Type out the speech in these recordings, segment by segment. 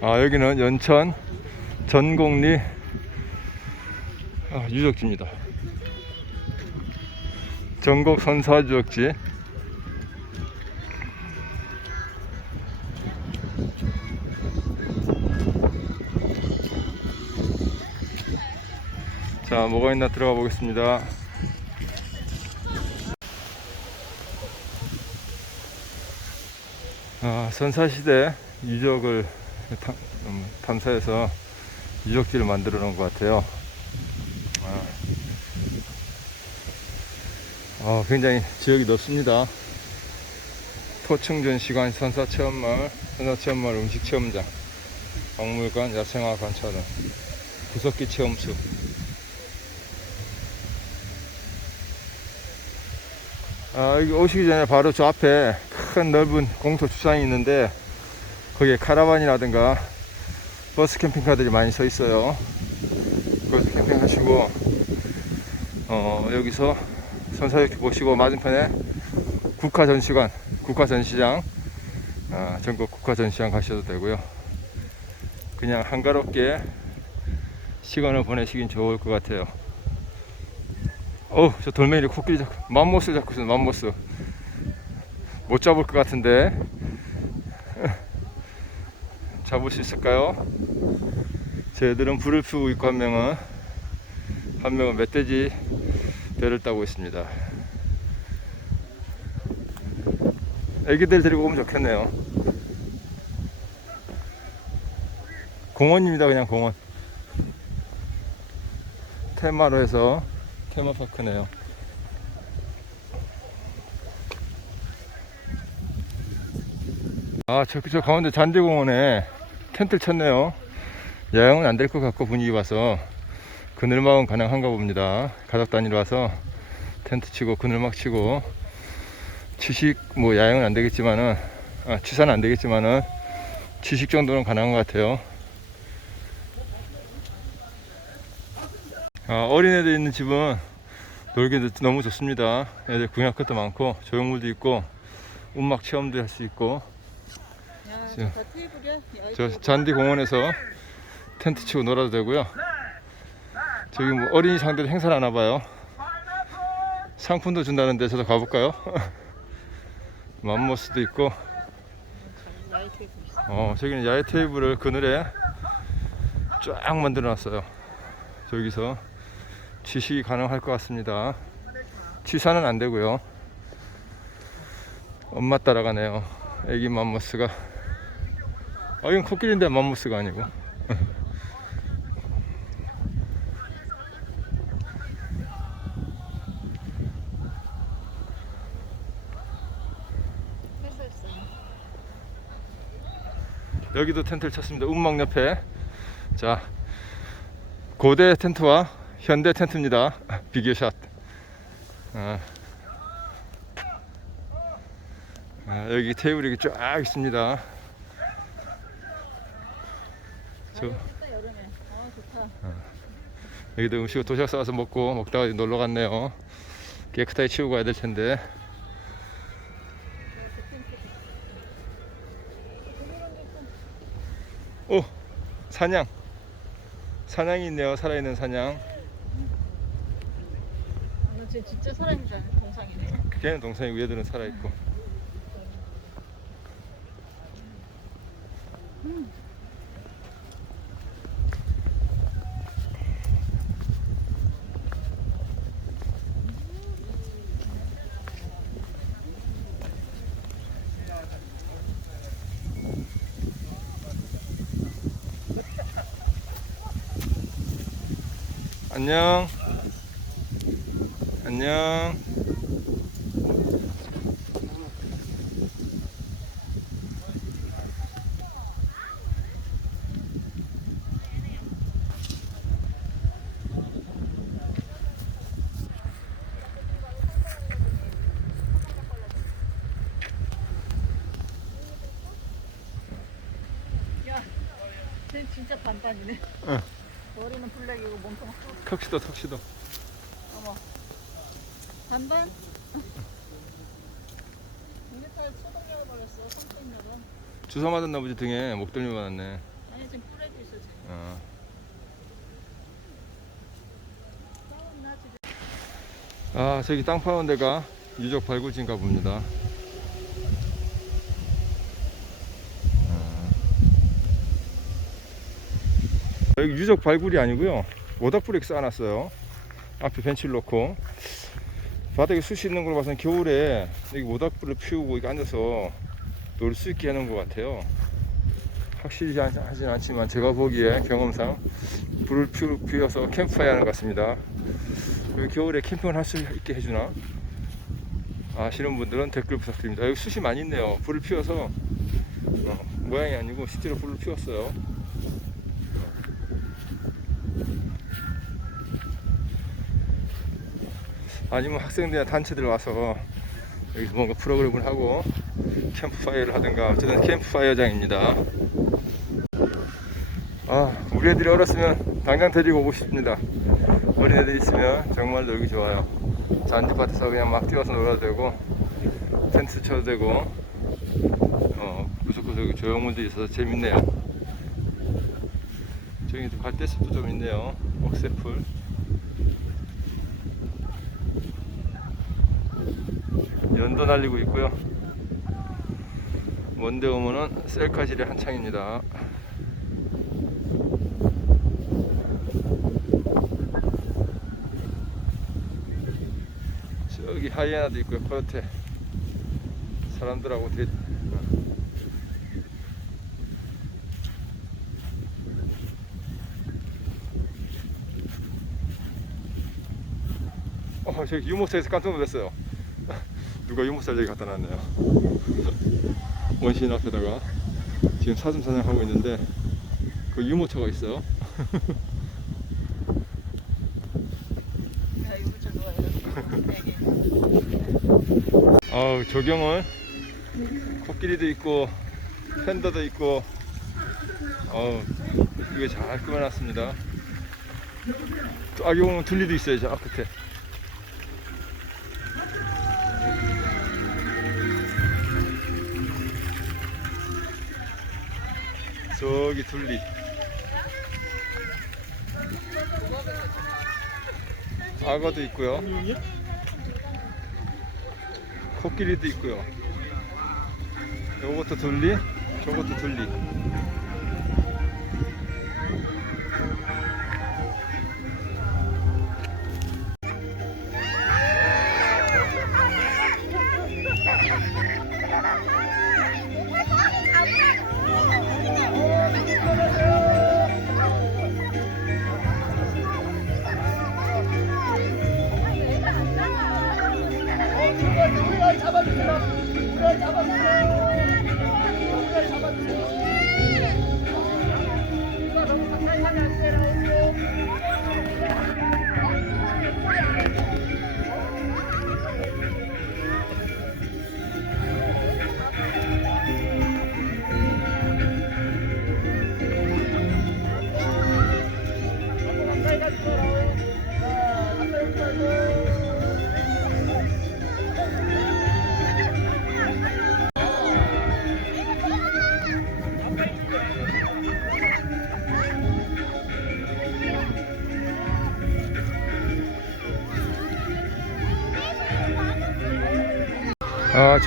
아 여기는 연천 전곡리 아, 유적지입니다. 전곡 선사 유적지. 자, 뭐가 있나 들어가 보겠습니다. 아, 선사시대 유적을 탐, 음, 탐사해서 유적지를 만들어 놓은 것 같아요. 아, 어, 굉장히 지역이 넓습니다. 토층전 시간 선사 체험마을, 선사 체험마을 음식 체험장, 박물관, 야생화 관찰원, 구석기 체험수. 아, 여기 오시기 전에 바로 저 앞에 큰 넓은 공터 주차장이 있는데 거기에 카라반이라든가 버스 캠핑카들이 많이 서 있어요. 거기서 캠핑하시고 어, 여기서 선사역기 보시고 맞은편에 국가전시관, 국가전시장, 아, 전국 국가전시장 가셔도 되고요. 그냥 한가롭게 시간을 보내시긴 좋을 것 같아요. 어우, 저 돌멩이를 코끼리 잡고, 맘모스 잡고 있어, 맘모스. 못 잡을 것 같은데. 잡을 수 있을까요? 쟤들은 불을 피우고 있고, 한 명은, 한 명은 멧돼지 배를 따고 있습니다. 애기들 데리고 오면 좋겠네요. 공원입니다, 그냥 공원. 테마로 해서 테마파크네요. 아, 저, 저 가운데 잔디공원에 텐트를 쳤네요. 야영은 안 될 것 같고 분위기 봐서 그늘막은 가능한가 봅니다. 가족 단위로 와서 텐트 치고 그늘막 치고 취식 뭐 야영은 안 되겠지만은 아, 취사는 안 되겠지만은 취식 정도는 가능한 것 같아요. 아, 어린애들 있는 집은 놀기도 너무 좋습니다. 애들 구경할 것도 많고 조형물도 있고 음악 체험도 할 수 있고 저 테이블이야? 저 잔디 공원에서 텐트 치고 놀아도 되고요. 저기 뭐 어린이 상대로 행사를 하나 봐요. 상품도 준다는데 저도 가볼까요? 맘모스도 있고. 어 저기는 야외 테이블을 그늘에 쫙 만들어 놨어요. 저기서 취식이 가능할 것 같습니다. 취사는 안 되고요. 엄마 따라가네요. 애기 맘모스가. 아 이건 코끼리인데 맘모스가 아니고. 여기도 텐트를 쳤습니다. 운막 옆에. 자, 고대 텐트와 현대 텐트입니다. 비교샷. 아. 아, 여기 테이블이 쫙 있습니다. 저, 좋다 여름에. 아 좋다. 여기도 음식을 도시락 싸서 먹고 먹다가 놀러 갔네요. 깨끗하게 치우고 가야 될 텐데. 오, 사냥. 사냥이 있네요. 살아있는 사냥. 아, 쟤 진짜 알았네. 동상이네. 걔는 동생이고 얘들은 살아있고. 안녕. 안녕. 진짜 반반이네. 응. 블랙이고 몸통 흑. 턱시도 턱시도. 어머. 반반? 다 소독약을 발랐어. 손톱약으로. 주사 맞았나 보지 등에 목덜미 맞았네. 아 아니 지금 뿔에도 있어 지금. 어. 아 저기 땅 파는 데가 유적 발굴지인가 봅니다. 여기 유적 발굴이 아니고요. 모닥불이 쌓아놨어요. 앞에 벤치를 놓고 바닥에 숯이 있는 걸 봐서는 겨울에 여기 모닥불을 피우고 여기 앉아서 놀 수 있게 해놓은 것 같아요. 확실히 하진 않지만 제가 보기에 경험상 불을 피워서 캠프파이어 하는 것 같습니다. 여기 겨울에 캠핑을 할 수 있게 해주나? 아시는 분들은 댓글 부탁드립니다. 여기 숯이 많이 있네요. 불을 피워서 어, 모양이 아니고 실제로 불을 피웠어요. 아니면 학생들이나 단체들 와서 여기서 뭔가 프로그램을 하고 캠프파이어를 하든가 어쨌든 캠프파이어장입니다. 아 우리 애들이 어렸으면 당장 데리고 오고 싶습니다. 어린애들 있으면 정말 놀기 좋아요. 잔디밭에서 그냥 막 뛰어서 놀아도 되고 텐트 쳐도 되고 어 구석구석 조형물들이 있어서 재밌네요. 저기 갈대숲도 좀 있네요. 억새풀. 연도 날리고 있고요. 먼데 오면은 셀카질이 한창입니다. 저기 하이에나도 있고요 코요테 사람들하고 되게 어 저기 유모차에서 깜짝 놀랐어요 누가 저기 갖다 놨네요. 원시인 앞에다가 지금 사슴 사냥하고 있는데 그 유모차가 있어요. 아우 조경은 코끼리도 있고 팬더도 있고. 어우 이거 잘 꾸며놨습니다. 또 아기 보면 둘리도 있어요 저 앞끝에 저기 둘리 악어도 있고요 코끼리도 있고요. 요것도 둘리, 저것도 둘리.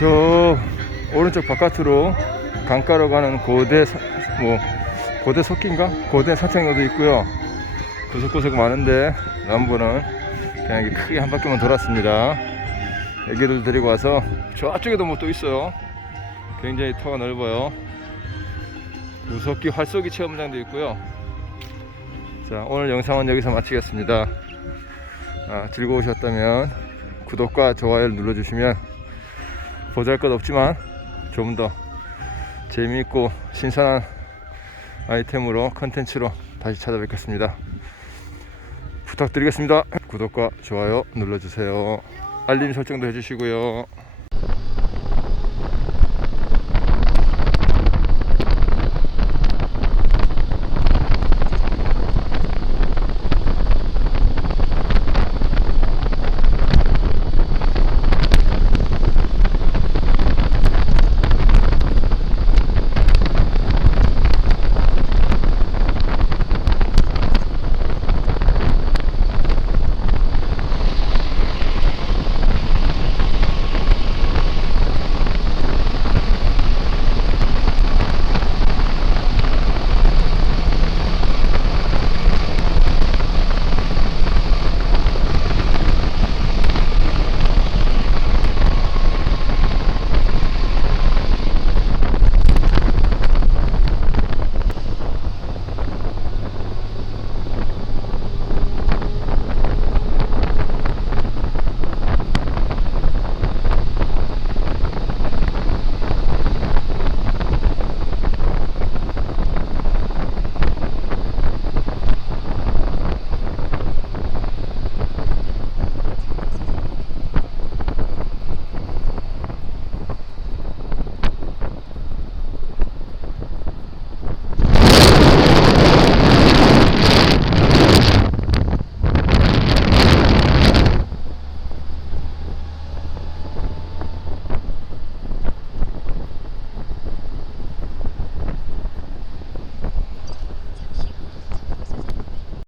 저 오른쪽 바깥으로 강가로 가는 고대 사- 뭐 고대 석기인가? 고대 산책로도 있고요. 구석구석 많은데 남부는 그냥 이렇게 크게 한 바퀴만 돌았습니다. 애기들 데리고 와서 저쪽에도 뭐 또 있어요. 굉장히 터가 넓어요. 무섭기 활쏘기 체험장도 있고요. 자, 오늘 영상은 여기서 마치겠습니다. 아, 즐거우셨다면 구독과 좋아요를 눌러주시면 보잘 것 없지만 좀 더 재미있고 신선한 아이템으로 컨텐츠로 다시 찾아뵙겠습니다. 부탁드리겠습니다. 구독과 좋아요 눌러주세요. 알림 설정도 해주시고요.